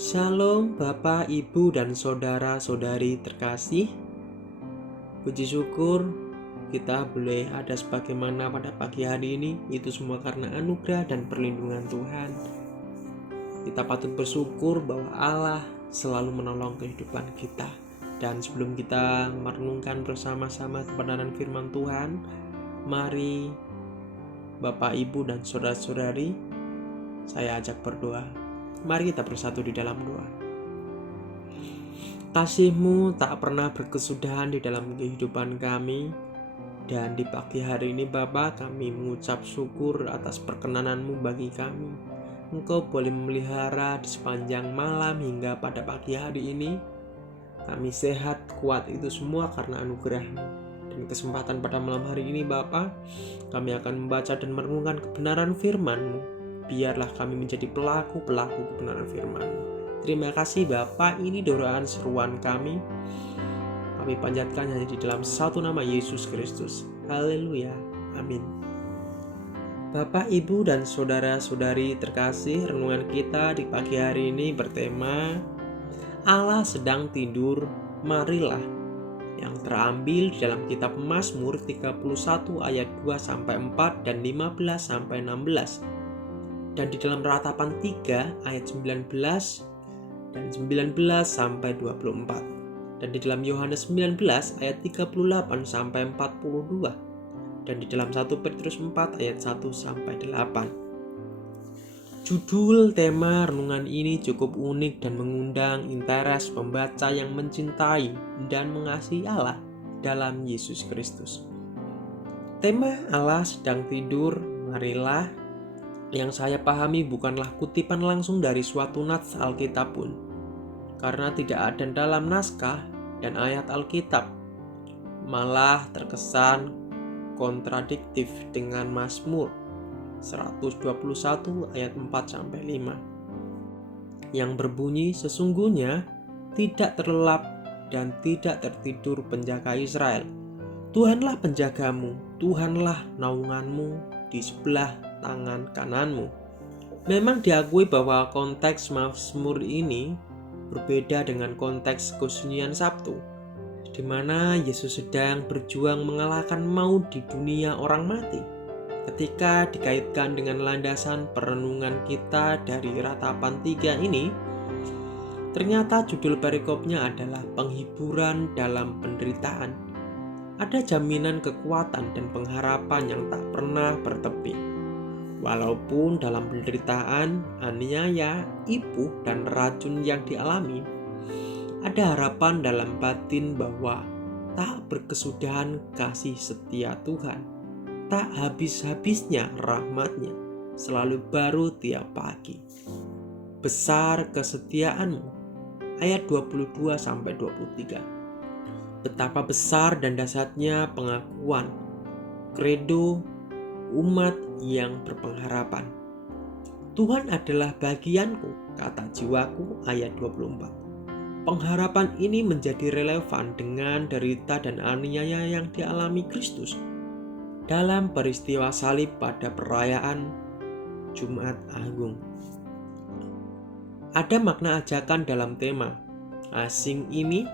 Shalom Bapak, Ibu, dan Saudara-saudari terkasih. Puji syukur kita boleh ada sebagaimana pada pagi hari ini. Itu semua karena anugerah dan perlindungan Tuhan. Kita patut bersyukur bahwa Allah selalu menolong kehidupan kita. Dan sebelum kita merenungkan bersama-sama kebenaran firman Tuhan, mari Bapak, Ibu, dan Saudara-saudari, saya ajak berdoa. Mari kita bersatu di dalam doa. Kasih-Mu tak pernah berkesudahan di dalam kehidupan kami. Dan di pagi hari ini Bapa, kami mengucap syukur atas perkenanan-Mu bagi kami. Engkau boleh memelihara di sepanjang malam hingga pada pagi hari ini. Kami sehat, kuat, itu semua karena anugerah-Mu. Dan kesempatan pada malam hari ini Bapa, kami akan membaca dan merenungkan kebenaran firman-Mu. Biarlah kami menjadi pelaku-pelaku kebenaran firman-Mu. Terima kasih Bapa, ini doaan seruan kami. Kami panjatkan hanya di dalam satu nama Yesus Kristus. Haleluya. Amin. Bapak, Ibu, dan saudara-saudari terkasih, renungan kita di pagi hari ini bertema Allah sedang tidur, marilah, yang terambil di dalam kitab Mazmur 31 ayat 2-4 dan 15-16. Dan di dalam Ratapan 3 ayat 19 dan 19-24. Dan di dalam Yohanes 19 ayat 38-42. Dan di dalam 1 Petrus 4 ayat 1-8. Judul tema renungan ini cukup unik dan mengundang interest pembaca yang mencintai dan mengasihi Allah dalam Yesus Kristus. Tema Allah sedang tidur, marilah, yang saya pahami bukanlah kutipan langsung dari suatu nats Alkitab pun, karena tidak ada dalam naskah dan ayat Alkitab, malah terkesan kontradiktif dengan Mazmur 121 ayat 4-5 yang berbunyi, sesungguhnya tidak terlelap dan tidak tertidur penjaga Israel. Tuhanlah penjagamu, Tuhanlah naunganmu di sebelah tangan kananmu. Memang diakui bahwa konteks Mazmur ini berbeda dengan konteks kesunyian Sabtu, di mana Yesus sedang berjuang mengalahkan maut di dunia orang mati. Ketika dikaitkan dengan landasan perenungan kita dari Ratapan 3 ini, ternyata judul perikopnya adalah penghiburan dalam penderitaan. Ada jaminan kekuatan dan pengharapan yang tak pernah bertepi. Walaupun dalam penderitaan, aniaya, ibu, dan racun yang dialami, ada harapan dalam batin bahwa tak berkesudahan kasih setia Tuhan, tak habis-habisnya rahmat-Nya, selalu baru tiap pagi. Besar kesetiaan-Mu, ayat 22-23. Betapa besar dan dahsyatnya pengakuan kredo umat yang berpengharapan. Tuhan adalah bagianku, kata jiwaku, ayat 24. Pengharapan ini menjadi relevan dengan derita dan aniaya yang dialami Kristus dalam peristiwa salib pada perayaan Jumat Agung. Ada makna ajakan dalam tema asing ini.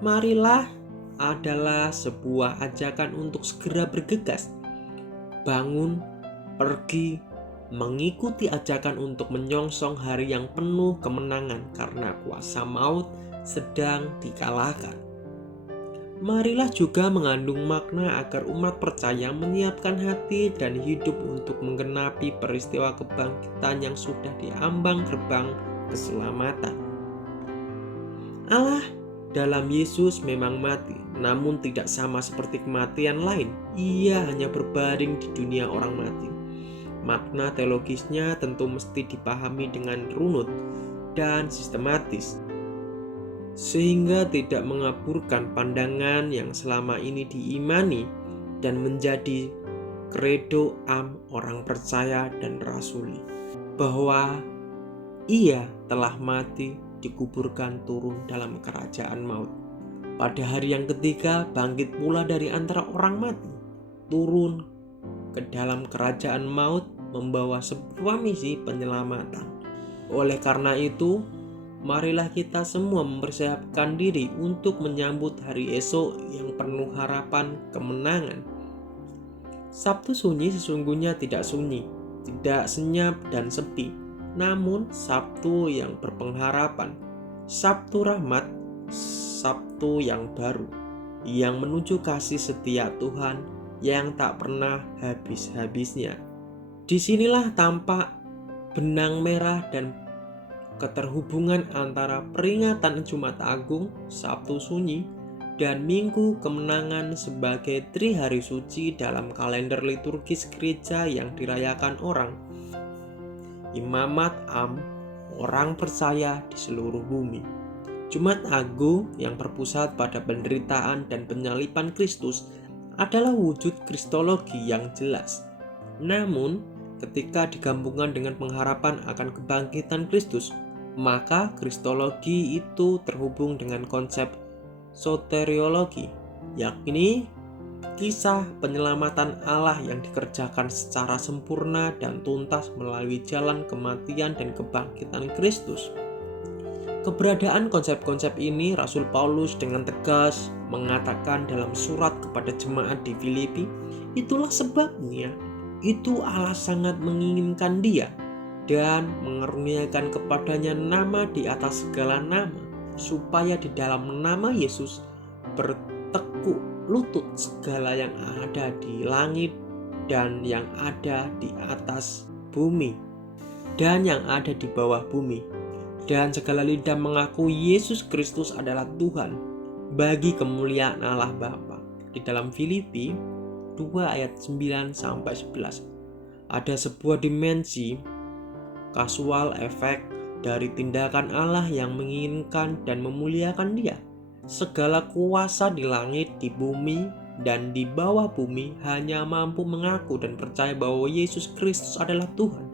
Marilah adalah sebuah ajakan untuk segera bergegas, bangun, pergi, mengikuti ajakan untuk menyongsong hari yang penuh kemenangan karena kuasa maut sedang dikalahkan. Marilah juga mengandung makna agar umat percaya menyiapkan hati dan hidup untuk menggenapi peristiwa kebangkitan yang sudah diambang gerbang keselamatan. Allah dalam Yesus memang mati, namun tidak sama seperti kematian lain. Ia hanya berbaring di dunia orang mati. Makna teologisnya tentu mesti dipahami dengan runut dan sistematis, sehingga tidak mengaburkan pandangan yang selama ini diimani dan menjadi kredo orang percaya dan rasuli, bahwa Ia telah mati, dikuburkan, turun dalam kerajaan maut. Pada hari yang ketiga bangkit pula dari antara orang mati, turun ke dalam kerajaan maut, membawa sebuah misi penyelamatan. Oleh karena itu, marilah kita semua mempersiapkan diri untuk menyambut hari esok yang penuh harapan kemenangan. Sabtu sunyi sesungguhnya tidak sunyi, tidak senyap dan sepi, namun Sabtu yang berpengharapan, Sabtu rahmat, Sabtu yang baru, yang menuju kasih setia Tuhan yang tak pernah habis-habisnya. Disinilah tampak benang merah dan keterhubungan antara peringatan Jumat Agung, Sabtu Sunyi, dan Minggu Kemenangan sebagai Trihari Suci dalam kalender liturgis gereja yang dirayakan orang Imamat Am, orang percaya di seluruh bumi. Jumat Agung yang berpusat pada penderitaan dan penyaliban Kristus adalah wujud kristologi yang jelas. Namun, ketika digabungkan dengan pengharapan akan kebangkitan Kristus, maka kristologi itu terhubung dengan konsep soteriologi, yakni kisah penyelamatan Allah yang dikerjakan secara sempurna dan tuntas melalui jalan kematian dan kebangkitan Kristus. Keberadaan konsep-konsep ini Rasul Paulus dengan tegas mengatakan dalam surat kepada jemaat di Filipi, itulah sebabnya itu Allah sangat menginginkan dia dan mengaruniakan kepadanya nama di atas segala nama, supaya di dalam nama Yesus bertekuk lutut segala yang ada di langit dan yang ada di atas bumi dan yang ada di bawah bumi, dan segala lidah mengakui Yesus Kristus adalah Tuhan bagi kemuliaan Allah Bapa. Di dalam Filipi 2 ayat 9-11 ada sebuah dimensi kasual efek dari tindakan Allah yang menginginkan dan memuliakan Dia. Segala kuasa di langit, di bumi, dan di bawah bumi hanya mampu mengaku dan percaya bahwa Yesus Kristus adalah Tuhan,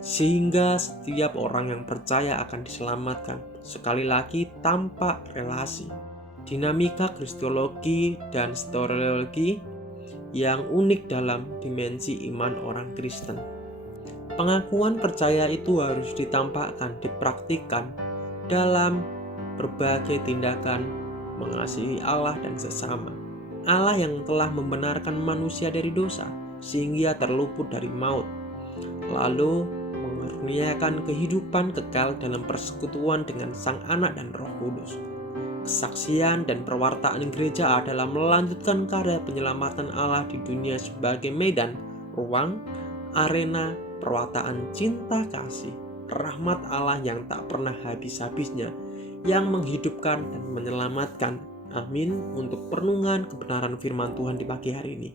sehingga setiap orang yang percaya akan diselamatkan. Sekali lagi, tanpa relasi. Dinamika kristologi dan soteriologi yang unik dalam dimensi iman orang Kristen. Pengakuan percaya itu harus ditampakkan, dipraktikkan dalam berbagai tindakan mengasihi Allah dan sesama. Allah yang telah membenarkan manusia dari dosa sehingga terluput dari maut, lalu mengaruniakan kehidupan kekal dalam persekutuan dengan Sang Anak dan Roh Kudus. Kesaksian dan perwartaan gereja adalah melanjutkan karya penyelamatan Allah di dunia sebagai medan, ruang, arena perwataan cinta kasih, rahmat Allah yang tak pernah habis-habisnya, yang menghidupkan dan menyelamatkan. Amin. Untuk perenungan kebenaran firman Tuhan di pagi hari ini,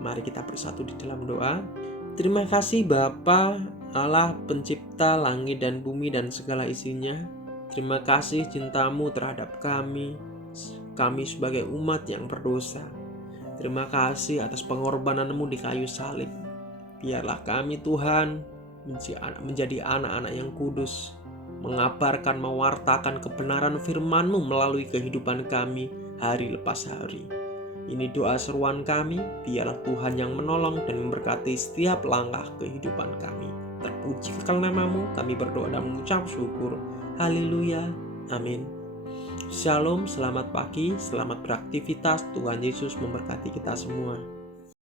mari kita bersatu di dalam doa. Terima kasih Bapa Allah pencipta langit dan bumi dan segala isinya. Terima kasih cintamu terhadap kami sebagai umat yang berdosa. Terima kasih atas pengorbananmu di kayu salib. Biarlah kami Tuhan menjadi anak-anak yang kudus, mengabarkan, mewartakan kebenaran firman-Mu melalui kehidupan kami hari lepas hari. Ini doa seruan kami, biarlah Tuhan yang menolong dan memberkati setiap langkah kehidupan kami. Terpuji kekal nama-Mu, kami berdoa dan mengucap syukur. Haleluya, amin. Shalom, selamat pagi, selamat beraktivitas. Tuhan Yesus memberkati kita semua.